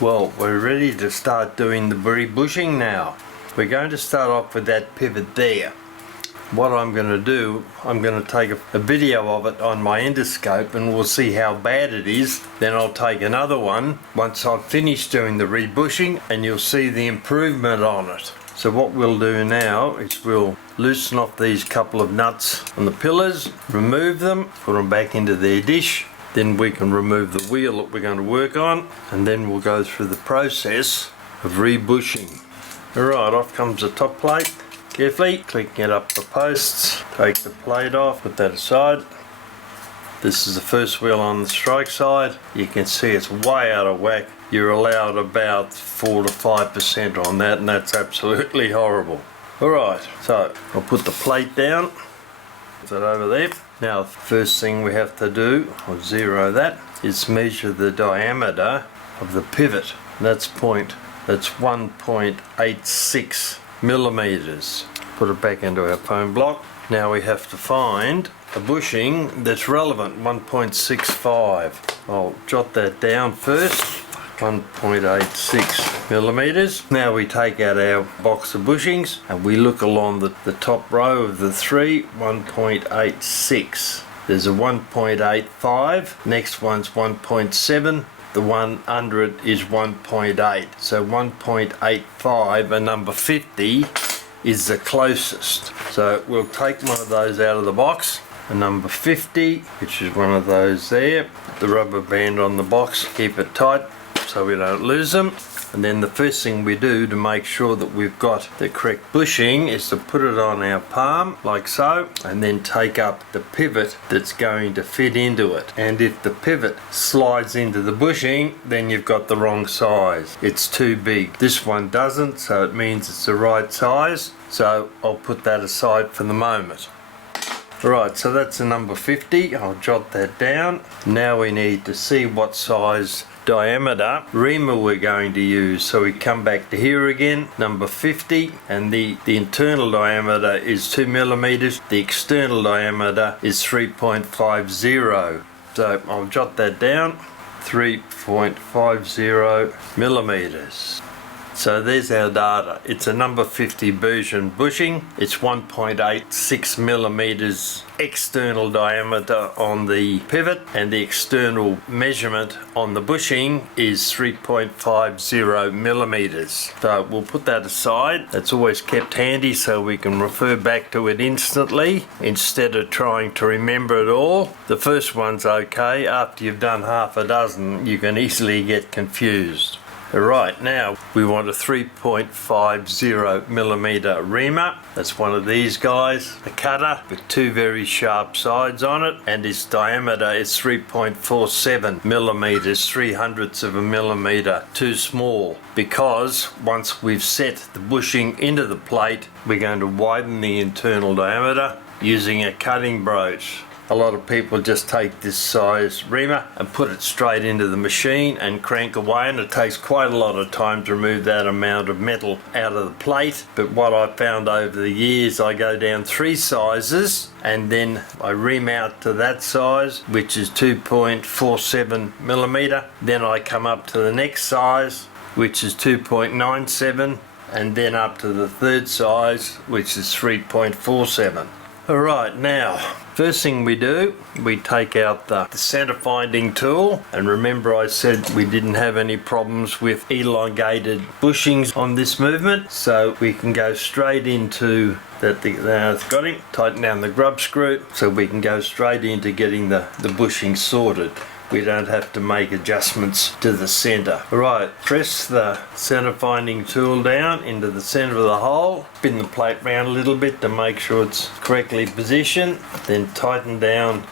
Well, we're ready to start doing the rebushing now. We're going to start off with that pivot there. What I'm going to do, I'm going to take a video of it on my endoscope and we'll see how bad it is. Then I'll take another one once I've finished doing the rebushing and you'll see the improvement on it. So what we'll do now is we'll loosen off these couple of nuts on the pillars, remove them, put them back into their dish. Then we can remove the wheel that we're going to work on, and then we'll go through the process of rebushing. Alright, off comes the top plate. Carefully clicking it up the posts, take the plate off, put that aside. This is the first wheel on the strike side. You can see it's way out of whack. You're allowed about 4 to 5% on that, and that's absolutely horrible. Alright, so I'll put the plate down. Put that over there. Now, first thing we have to do, I'll zero that, is measure the diameter of the pivot. That's 1.86 millimeters. Put it back into our foam block. Now we have to find a bushing that's relevant, 1.65. I'll jot that down first. 1.86 millimeters. Now we take out our box of bushings and we look along the top row of the three, 1.86. There's a 1.85, next one's 1.7, the one under it is 1.8. So 1.85 and number 50 is the closest. So we'll take one of those out of the box. A number 50, which is one of those there. The rubber band on the box, keep it tight so we don't lose them. And then the first thing we do to make sure that we've got the correct bushing is to put it on our palm like so, and then take up the pivot that's going to fit into it. And if the pivot slides into the bushing, then you've got the wrong size. It's too big. This one doesn't, so it means it's the right size. So I'll put that aside for the moment. Right, so that's a number 50. I'll jot that down. Now we need to see what size diameter reamer we're going to use. So we come back to here again, number 50, and the internal diameter is 2 millimeters. The external diameter is 3.50. So I'll jot that down, 3.50 millimeters. So there's our data. It's a number 50 version bushing. It's 1.86 millimeters external diameter on the pivot, and the external measurement on the bushing is 3.50 millimeters. So we'll put that aside. That's always kept handy so we can refer back to it instantly instead of trying to remember it all. The first one's okay. After you've done half a dozen, you can easily get confused. Right, now we want a 3.50 millimeter reamer. That's one of these guys, a cutter with two very sharp sides on it, and its diameter is 3.47 millimeters, 3/100ths of a millimeter too small, because once we've set the bushing into the plate, we're going to widen the internal diameter using a cutting broach. A lot of people just take this size reamer and put it straight into the machine and crank away, and it takes quite a lot of time to remove that amount of metal out of the plate. But what I've found over the years, I go down 3 sizes and then I ream out to that size, which is 2.47 millimeter. Then I come up to the next size, which is 2.97, and then up to the third size, which is 3.47. Alright, now first thing we do, we take out the center finding tool, and remember I said we didn't have any problems with elongated bushings on this movement, so we can go straight into that. It's got him. Tighten down the grub screw so we can go straight into getting the bushing sorted. We don't have to make adjustments to the center. Right, press the center finding tool down into the center of the hole, spin the plate round a little bit to make sure it's correctly positioned, then tighten down,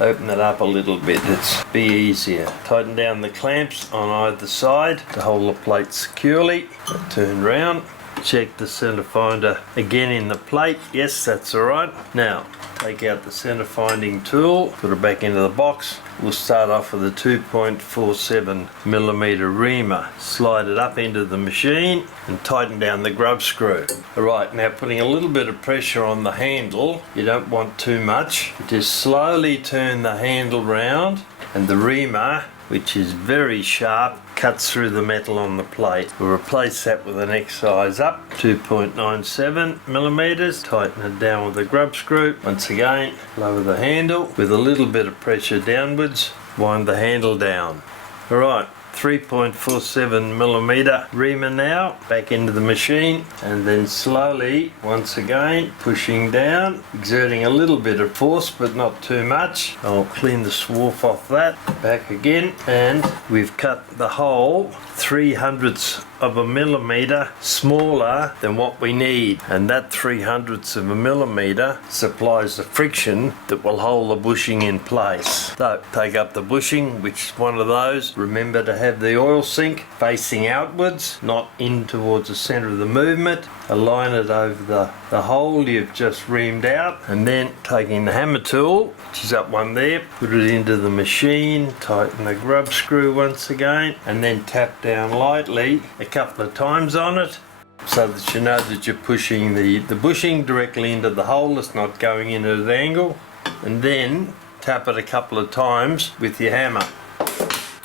open it up a little bit, it's be easier. Tighten down the clamps on either side to hold the plate securely. Turn round, check the center finder again in the plate. Yes, that's alright. Now, take out the center finding tool, put it back into the box. We'll start off with a 2.47 millimeter reamer. Slide it up into the machine and tighten down the grub screw. Alright, now putting a little bit of pressure on the handle. You don't want too much. Just slowly turn the handle round and the reamer which is very sharp, cuts through the metal on the plate. We'll replace that with the next size up, 2.97 millimeters. Tighten it down with a grub screw. Once again, lower the handle with a little bit of pressure downwards. Wind the handle down. Alright, 3.47 millimeter reamer now, back into the machine, and then slowly, once again, pushing down, exerting a little bit of force but not too much. I'll clean the swarf off that, back again, and we've cut the hole 3/100ths of a millimeter smaller than what we need, and that 3/100ths of a millimeter supplies the friction that will hold the bushing in place. So take up the bushing, which is one of those. Remember to have the oil sink facing outwards, not in towards the center of the movement. Align it over the hole you've just reamed out, and then taking the hammer tool, which is up one there, put it into the machine, tighten the grub screw once again, and then tap down lightly a couple of times on it so that you know that you're pushing the bushing directly into the hole. It's not going in at an angle, and then tap it a couple of times with your hammer.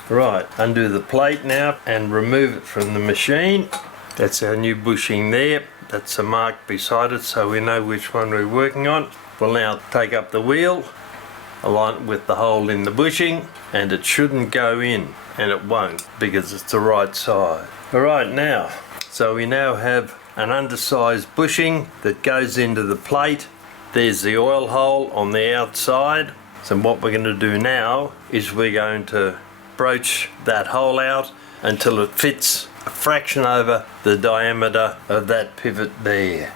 Right, undo the plate now and remove it from the machine. That's our new bushing there. That's a mark beside it so we know which one we're working on. We'll now take up the wheel, align it with the hole in the bushing, and it shouldn't go in, and it won't because it's the right size. Alright, now, so we now have an undersized bushing that goes into the plate. There's the oil hole on the outside. So what we're going to do now is we're going to broach that hole out until it fits a fraction over the diameter of that pivot there.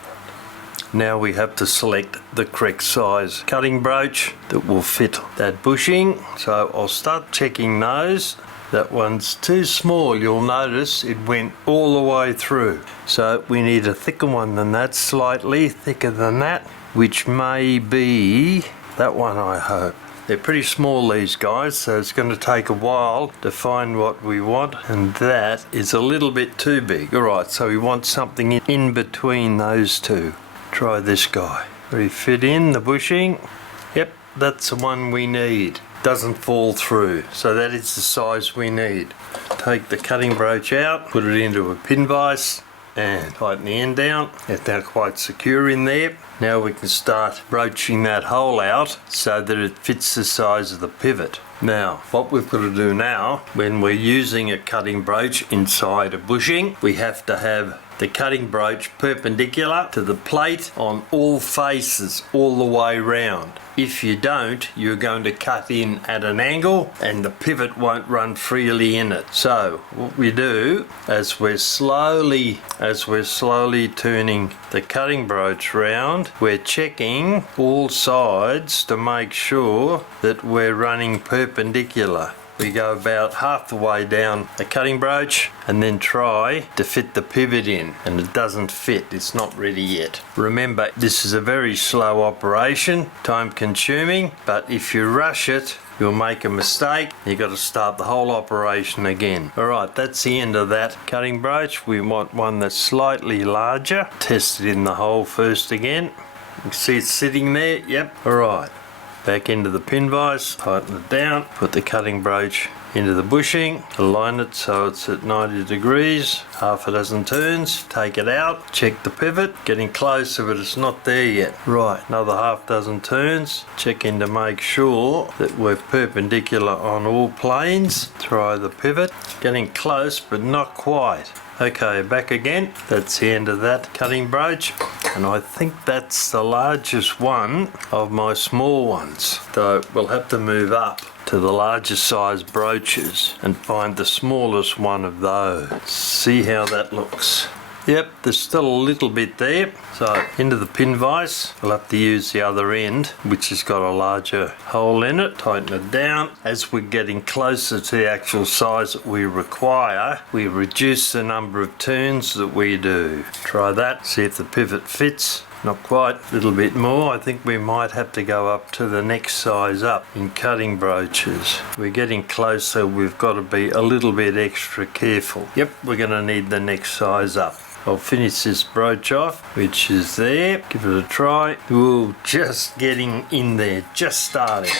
Now we have to select the correct size cutting broach that will fit that bushing. So I'll start checking those. That one's too small. You'll notice it went all the way through. So we need a thicker one than that, slightly thicker than that, which may be that one, I hope. They're pretty small, these guys, so it's going to take a while to find what we want, and that is a little bit too big. Alright, so we want something in between those two. Try this guy. We fit in the bushing. Yep, that's the one we need. Doesn't fall through, so that is the size we need. Take the cutting broach out, put it into a pin vise, and tighten the end down. It's now quite secure in there. Now we can start broaching that hole out so that it fits the size of the pivot. Now, what we've got to do now, when we're using a cutting broach inside a bushing, we have to have the cutting broach perpendicular to the plate on all faces all the way round. If you don't, you're going to cut in at an angle and the pivot won't run freely in it. So what we do, as we're slowly turning the cutting broach round, we're checking all sides to make sure that we're running perpendicular. We go about half the way down the cutting broach and then try to fit the pivot in, and it doesn't fit. It's not ready yet. Remember, this is a very slow operation, time consuming, but if you rush it, you'll make a mistake. You've got to start the whole operation again. Alright, that's the end of that cutting broach. We want one that's slightly larger. Test it in the hole first again. You can see it's sitting there. Yep. Alright. Back into the pin vise, tighten it down, put the cutting broach into the bushing, align it so it's at 90 degrees, half a dozen turns, take it out, check the pivot, getting closer but it's not there yet. Right, another half dozen turns, check in to make sure that we're perpendicular on all planes, try the pivot, getting close but not quite. Okay, back again. That's the end of that cutting broach, and I think that's the largest one of my small ones. So we'll have to move up to the larger size broaches and find the smallest one of those. See how that looks. Yep, there's still a little bit there. So into the pin vise, we'll have to use the other end, which has got a larger hole in it. Tighten it down. As we're getting closer to the actual size that we require, we reduce the number of turns that we do. Try that, see if the pivot fits. Not quite, a little bit more. I think we might have to go up to the next size up in cutting broaches. We're getting closer, we've got to be a little bit extra careful. Yep, we're going to need the next size up. I'll finish this broach off, which is there. Give it a try. Ooh, just getting in there, just starting.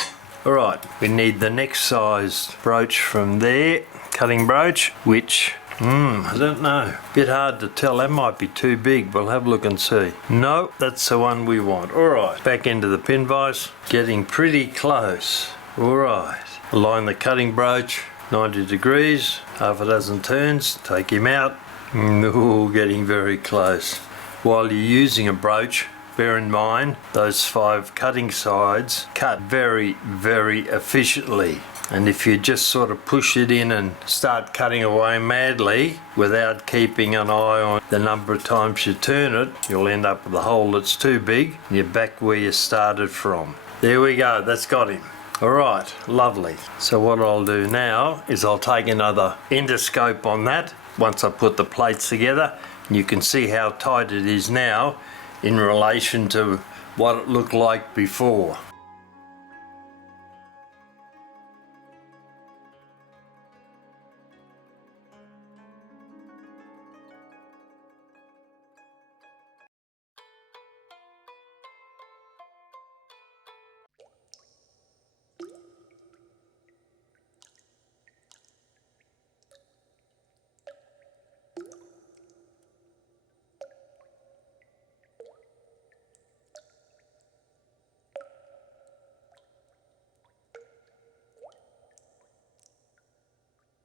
Alright, we need the next size broach from there, cutting broach, which, I don't know, bit hard to tell, that might be too big, we'll have a look and see. No, that's the one we want. Alright, back into the pin vise, getting pretty close. Alright, align the cutting broach, 90 degrees, half a dozen turns, take him out. Ooh, getting very close. While you're using a broach, bear in mind those 5 cutting sides cut very, very efficiently. And if you just sort of push it in and start cutting away madly without keeping an eye on the number of times you turn it, you'll end up with a hole that's too big and you're back where you started from. There we go, that's got him. Alright, lovely. So what I'll do now is I'll take another endoscope on that once I put the plates together, and you can see how tight it is now in relation to what it looked like before.